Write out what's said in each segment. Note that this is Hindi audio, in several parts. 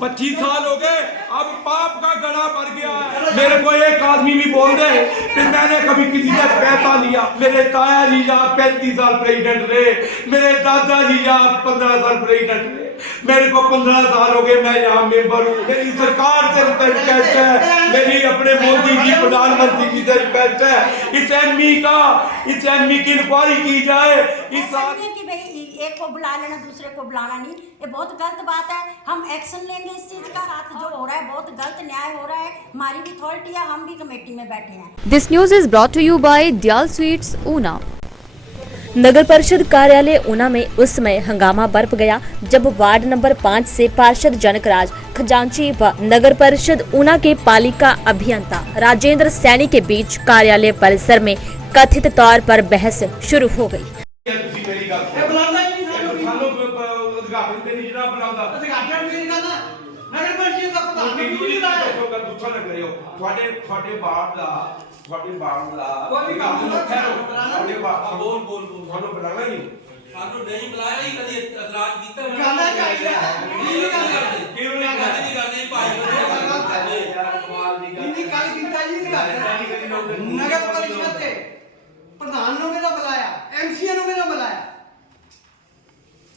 25 साल हो गए, अब पाप का गड़ा भर गया है। मेरे को एक आदमी भी बोल दे कि मैंने कभी किसी से पैसा लिया। मेरे ताया जी आप 35 साल प्रेसिडेंट रहे, मेरे दादा जी आप 15 साल प्रेसिडेंट रहे, मेरे को 15 साल हो गए मैं यहाँ मेंबर हूँ। मेरी सरकार से रिक्वेस्ट है, मेरी अपने मोदी जी प्रधानमंत्री जी से रिक्वेस्ट है, इस एमई की इंक्वायरी की जाए। इस कि भाई एक को बुला लेना दूसरे को बुलाना नहीं, ये बहुत गलत बात है। हम एक्शन लेंगे इस चीज का। साथ जो हो रहा है बहुत गलत न्याय हो रहा है। हमारी भी अथॉरिटी है, हम भी कमेटी में बैठे हैं। This news is brought to you by Dayal Sweets Una. नगर परिषद कार्यालय ऊना में उस समय हंगामा बरप गया जब वार्ड नंबर 5 से पार्षद जनकराज खजांची व नगर परिषद ऊना के पालिका अभियंता राजेंद्र सैनी के बीच कार्यालय परिसर में कथित तौर पर बहस शुरू हो गई। ਸਾਨੂੰ ਨਹੀਂ ਬੁਲਾਇਆ ਹੀ ਕਦੀ ਇਤਰਾਜ਼ ਕੀਤਾ ਕਰਨਾ ਚਾਹੀਦਾ ਕਿਉਂ ਨਹੀਂ ਕਰਦੇ ਭਾਈ ਇੰਨੀ ਗੱਲ ਕੀਤਾ ਜੀ ਨਗਰ परिषद ਦੇ ਪ੍ਰਧਾਨ ਨੂੰ ਵੀ ਨਾ ਬੁਲਾਇਆ, ਐਮਸੀਏ ਨੂੰ ਵੀ ਨਾ ਬੁਲਾਇਆ,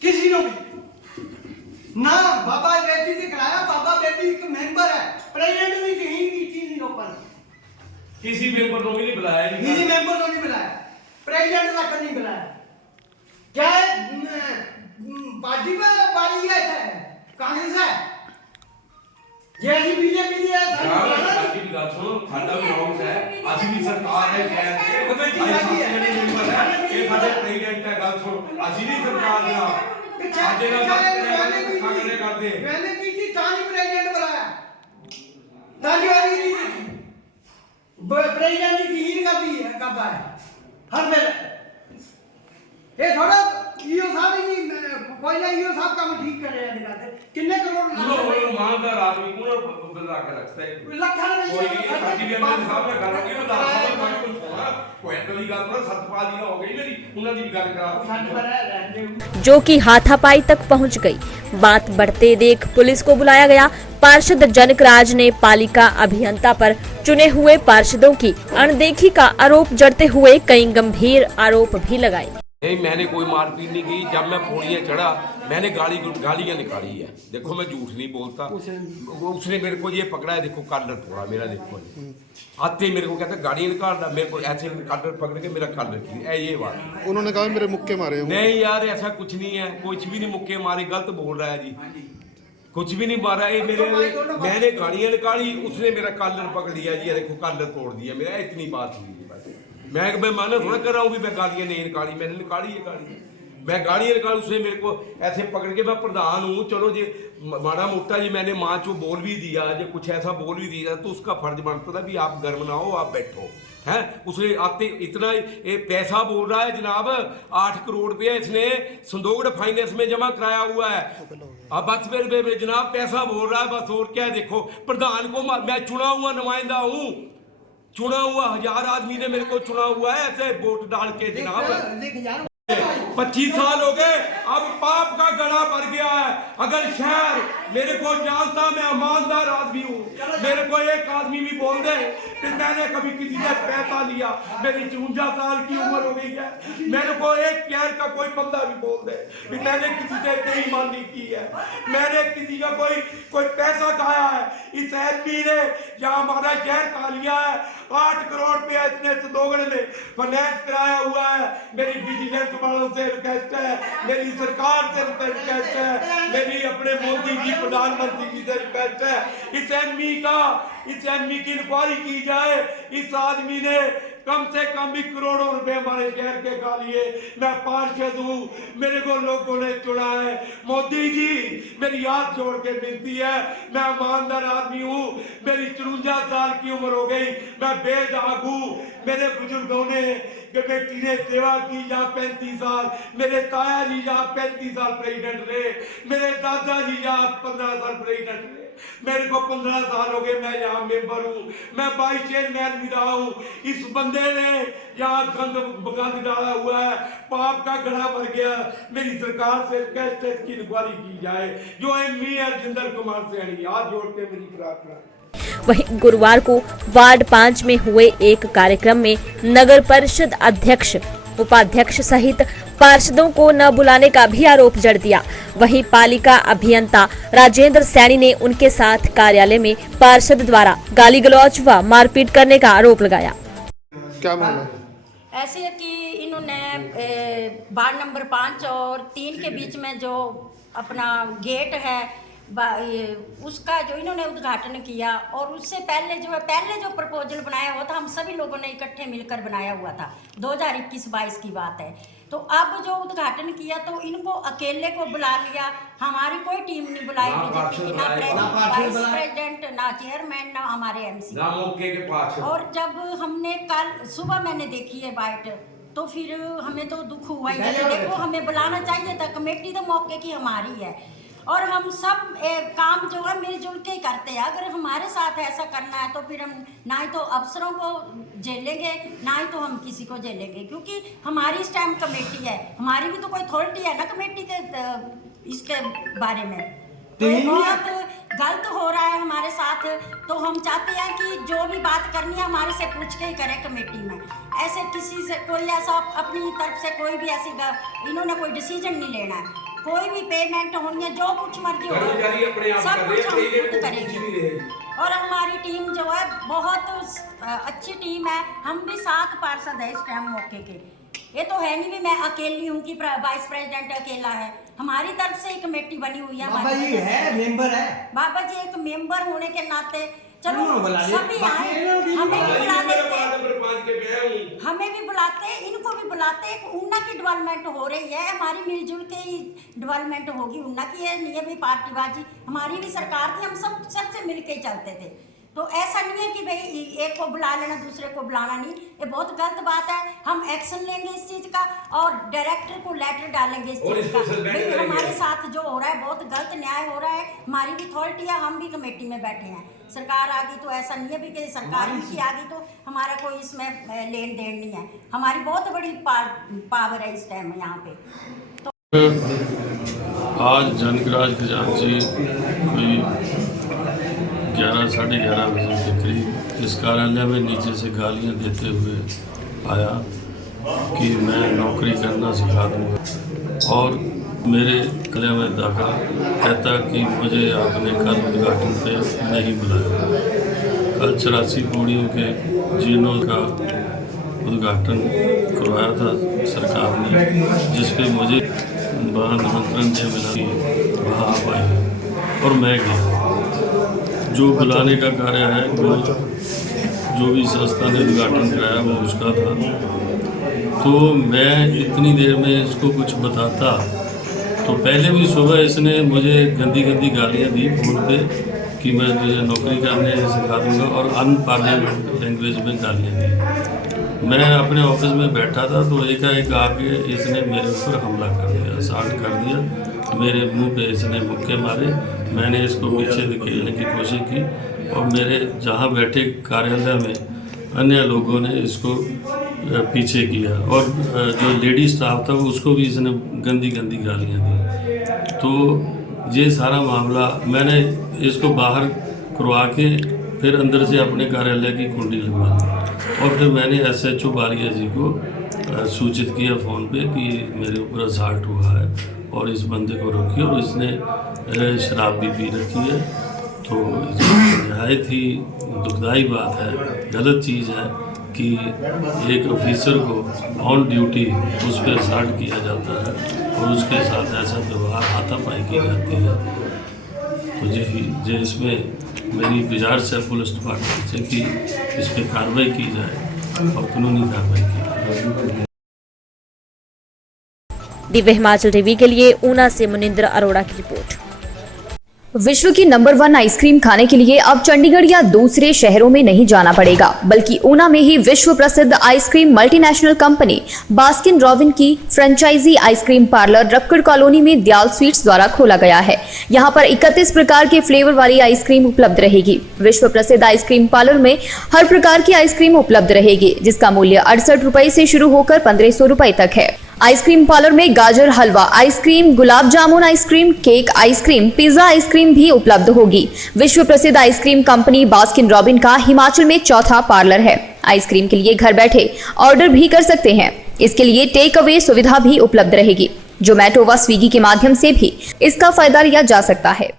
ਕਿਸੇ ਨੂੰ ਵੀ ਨਾ। ਬਾਬਾ ਬੇਦੀ ਤੇ ਕਰਾਇਆ। ਬਾਬਾ ਬੇਦੀ ਇੱਕ ਮੈਂਬਰ ਹੈ, ਪ੍ਰੈਜ਼ੀਡੈਂਟ ਦੀ ਜ਼ਹੀਨ ਕੀਤੀ ਸੀ ਲੋਕਾਂ ਨੇ। किसी मेंबर को भी नहीं बुलाया, किसी मेंबर को नहीं बुलाया, प्रेसिडेंट तक नहीं बुलाया। क्या पार्टी में पार्टी है, कांग्रेस है, जैसी बीजेपी है। साडी भी गल सुनो, साडा भी नॉर्म्स है, असि भी सरकार है, शहर के कमेटी है, मेंबर है, ये साडे प्रेसिडेंट है। गल सुनो, असि नहीं सरकार दे साडे नाल कांग्रेस करदे मैंने की थी तानी प्रेसिडेंट बुलाया, तानी वाली प्रेसिडेंट की हीर करता है हर वेले। ये थोड़ा ईओ साहब ही कोई ना ईओ साहब काम ठीक कर रहे हैं। कितने करोड़ ईमानदार आदमी को बता के रखता है लाखों रुपए कोई नहीं। साडी भी एमएलए साहब ने घर के बता साहब का कुछ होना क्वेंटल की गल पर सतपाल जी हो गई मेरी उन्हां दी गल करा जो कि हाथापाई तक पहुंच गई। बात बढ़ते देख पुलिस को बुलाया गया। पार्षद जनकराज ने पालिका अभियंता पर चुने हुए पार्षदों की अनदेखी का आरोप जड़ते हुए कई गंभीर आरोप भी लगाए। नहीं, मैंने कोई मारपीट नहीं की। जब मैं पौड़ियाँ चढ़ा मैंने गालियाँ निकाली है। देखो मैं झूठ नहीं बोलता। उसने मेरे को ये पकड़ा है, देखो कॉलर तोड़ा मेरा। देखो आते मेरे को कहता गाड़ियाँ निकाल रहा, मेरे को ऐसे कॉलर पकड़ के मेरा कॉलर की ये बात। उन्होंने कहा मेरे मुक्के मारे। नहीं यार, ऐसा कुछ नहीं है, कुछ भी नहीं मुक्के मारे। गलत बोल रहा है जी, कुछ भी नहीं मारा। ये मैंने गाड़ियाँ निकाली, उसने मेरा कॉलर पकड़ लिया जी। देखो कॉलर तोड़ दिया मेरा। इतनी बात हुई। मैं माना थोड़ा कर रहा हूँ भी मैं गाड़ियाँ नहीं निकाली, मैंने निकाली है गाड़ी। मैं गाड़ियाँ निकाली, उसने मेरे को ऐसे पकड़ के, मैं प्रधान हूँ, चलो जी माड़ा मोटा जी मैंने माँ को बोल भी दिया, जो कुछ ऐसा बोल भी दिया तो उसका फर्ज बनता था भी आप गर्म ना हो, आप बैठो हैं। उसने आते इतना ये पैसा बोल रहा है जनाब, 8 करोड़ रुपया इसने संदोगड़ फाइनेंस में जमा कराया हुआ है। अब बस मेरे जनाब पैसा बोल रहा है बस, और क्या। देखो प्रधान को मैं चुना हुआ नुमाइंदा हूँ, चुना हुआ 1000 आदमी ने मेरे को चुना हुआ है ऐसे वोट डाल के जनाब। 25 साल हो गए, अब पाप का गड़ा भर गया है। अगर शहर मेरे को जानता, मैं ईमानदार आदमी हूँ, मेरे को एक आदमी भी बोल दे कि मैंने कभी किसी से पैसा लिया। मेरी 54 साल की उम्र हो गई है, मेरे को एक शहर का कोई बंदा भी बोल दे कि मैंने किसी से बेईमानी की है, मैंने किसी का कोई पैसा खाया है। इस एमपी ने जहाँ हमारा शहर खा लिया है, 8 करोड़ रुपया इसने संदोगड़ में फाइनेंस कराया हुआ है। मेरी विजिलेंस वालों से रिक्वेस्ट है, मेरी सरकार से रिक्वेस्ट है, मेरी अपने मोदी जी प्रधानमंत्री जी से रिक्वेस्ट है, इस एमई की इंक्वायरी की जाए। इस आदमी ने कम से कम भी करोड़ों रुपए हमारे शहर के खा लिए। मैं पार्षद हूँ, मेरे को लोगों ने चुना है। मोदी जी मेरी हाथ जोड़ के विनती है, मैं ईमानदार आदमी हूँ, मेरी 54 साल की उम्र हो गई, मैं बेदाग हूँ। मेरे बुजुर्गों ने कमेटी ने सेवा की यहाँ 35 साल, मेरे ताया जी यहाँ 35 साल प्रेसिडेंट रहे, मेरे दादा जी यहाँ 15 साल प्रेसिडेंट रहे, मेरे को 15 साल हो गए मैं यहाँ मेंबर हूँ, मैं वाइस चेयरमैन भी रहा हूँ। इस बंदे बंदे ने यहाँ गंद डाला हुआ है, पाप का गड़ा भर गया। मेरी सरकार से कैसे इसकी इंक्वायरी की जाए, जो एमपी है जिंदर कुमार सैनी, हाथ जोड़ के मेरी प्रार्थना। वहीं गुरुवार को वार्ड 5 में हुए एक कार्यक्रम में नगर परिषद अध्यक्ष, उपाध्यक्ष सहित पार्षदों को न बुलाने का भी आरोप जड़ दिया। वहीं पालिका अभियंता राजेंद्र सैनी ने उनके साथ कार्यालय में पार्षद द्वारा गाली गलौज व मारपीट करने का आरोप लगाया। क्या मामला? ऐसे है कि इन्होंने वार्ड नंबर 5 और 3 के बीच में जो अपना गेट है उसका जो इन्होंने उद्घाटन किया, और उससे पहले जो प्रपोजल बनाया हुआ था हम सभी लोगों ने इकट्ठे मिलकर बनाया हुआ था, 2021-22 की बात है। तो अब जो उद्घाटन किया तो इनको अकेले को बुला लिया, हमारी कोई टीम नहीं बुलाई बीजेपी की, ना वाइस प्रेसिडेंट, ना चेयरमैन, ना हमारे एमसी, ना मौके के पास। और जब हमने कल सुबह मैंने देखी है बाइट, तो फिर हमें तो दुख हुआ ही है। देखो हमें बुलाना चाहिए था, कमेटी तो मौके की हमारी है और हम सब काम जो है मिलजुल के ही करते हैं। अगर हमारे साथ ऐसा करना है तो फिर हम ना ही तो अफसरों को झेलेंगे, ना ही तो हम किसी को झेलेंगे, क्योंकि हमारी इस टाइम कमेटी है, हमारी भी तो कोई अथॉरिटी है ना कमेटी के इसके बारे में। तो बहुत गलत हो रहा है हमारे साथ। तो हम चाहते हैं कि जो भी बात करनी है हमारे से पूछ के ही करें कमेटी में, ऐसे किसी से कोई ऐसा अपनी तरफ से कोई भी ऐसी इन्होंने कोई डिसीजन नहीं लेना है। कोई भी पेमेंट होनी है, जो कुछ मर्जी हो, सब कुछ हम खुद करेंगे। और हमारी टीम जो है बहुत अच्छी टीम है, हम भी 7 पार्षद है इस टाइम मौके के। ये तो है नहीं भी मैं अकेली हूँ कि वाइस प्रेसिडेंट अकेला है, हमारी तरफ से एक कमेटी बनी हुई है। बाबा जी है मेंबर है, बाबा जी एक मेंबर होने के नाते चलो सभी आए, हमें भी बुलाते, इनको भी बुलाते। उन्ना की डेवलपमेंट हो रही है, हमारी मिलजुल के ही डेवलपमेंट होगी। उन्ना की है नहीं है भी पार्टीबाजी, हमारी भी सरकार थी, हम सबसे मिल के चलते थे। तो ऐसा नहीं है कि भाई एक को बुला लेना दूसरे को बुलाना नहीं, ये बहुत गलत बात है। हम एक्शन लेंगे इस चीज़ का और डायरेक्टर को लेटर डालेंगे इस चीज़ का, भाई हमारे साथ जो हो रहा है बहुत गलत न्याय हो रहा है। हमारी भी अथॉरिटी है, हम भी कमेटी में बैठे हैं। सरकार आ गई तो ऐसा नहीं है भी कि सरकार की आ गई तो हमारा कोई इसमें लेन देन नहीं है। हमारी बहुत बड़ी पावर है इस टाइम यहाँ पे। तो आज जनकराज खजांची कोई 11 साढ़े 11 बजे के करीब इस कार्यालय में नीचे से गालियां देते हुए आया कि मैं नौकरी करना सिखा दूंगा, और मेरे गले में धागा, कहता कि मुझे आपने कल उद्घाटन पे नहीं बुलाया। कल 84 पौड़ियों के जीर्णों का उद्घाटन करवाया था सरकार ने, जिस पे मुझे वहाँ निमंत्रण दिया मिला कि वहाँ आप आइए, और मैं गया। जो बुलाने का कार्य है वो जो भी संस्था ने उद्घाटन कराया वो उसका था। तो मैं इतनी देर में इसको कुछ बताता तो पहले भी सुबह इसने मुझे गंदी गालियाँ दी फ़ोन पे कि मैं तुझे नौकरी करने सिखा दूंगा, और अनपार्लियामेंट लैंग्वेज में गालियाँ दी। मैं अपने ऑफिस में बैठा था तो एकाएक आके इसने मेरे ऊपर हमला कर दिया, असाल्ट कर दिया। मेरे मुंह पे इसने मुक्के मारे, मैंने इसको पीछे धकेलने की कोशिश की, और मेरे जहाँ बैठे कार्यालय में अन्य लोगों ने इसको पीछे किया, और जो लेडी स्टाफ था उसको भी इसने गंदी गालियाँ दी। तो ये सारा मामला मैंने इसको बाहर करवा के फिर अंदर से अपने कार्यालय की कुंडी लगवा दी, और फिर मैंने SHO बालिया जी को सूचित किया फ़ोन पे कि मेरे ऊपर असाल्ट हुआ है और इस बंदे को रोकिए, और इसने शराब भी पी रखी है। तो नहायत ही दुखदाई बात है, गलत चीज़ है कि एक ऑफिसर को ऑन ड्यूटी उस पर असाल्ट किया जाता है और उसके साथ ऐसा व्यवहार हाथापाई की जाती है। तो ये इसमें मेरी गुजारिश है पुलिस डिपार्टमेंट से कि इस पर कार्रवाई की जाए और कानूनी कार्रवाई की जाए। दिव्य हिमाचल टीवी के लिए ऊना से मुनिंद्र अरोड़ा की रिपोर्ट। विश्व की नंबर 1 आइसक्रीम खाने के लिए अब चंडीगढ़ या दूसरे शहरों में नहीं जाना पड़ेगा, बल्कि ऊना में ही विश्व प्रसिद्ध ice cream multinational company Baskin Robbins की franchisee ice cream parlour Rakkar colony में दयाल स्वीट्स द्वारा खोला गया है। यहां पर 31 प्रकार के फ्लेवर वाली आइसक्रीम उपलब्ध रहेगी। विश्व प्रसिद्ध आइसक्रीम पार्लर में हर प्रकार की आइसक्रीम उपलब्ध रहेगी, जिसका मूल्य 68 रुपए से शुरू होकर 1500 रुपए तक है। आइसक्रीम पार्लर में gajar halwa ice cream, gulab jamun ice cream, cake ice cream, pizza ice cream भी उपलब्ध होगी। विश्व प्रसिद्ध आइसक्रीम कंपनी बास्किन रॉबिन्स का हिमाचल में चौथा पार्लर है। आइसक्रीम के लिए घर बैठे ऑर्डर भी कर सकते हैं। इसके लिए टेक अवे सुविधा भी उपलब्ध रहेगी। जोमैटो व स्विगी के माध्यम से भी इसका फायदा लिया जा सकता है।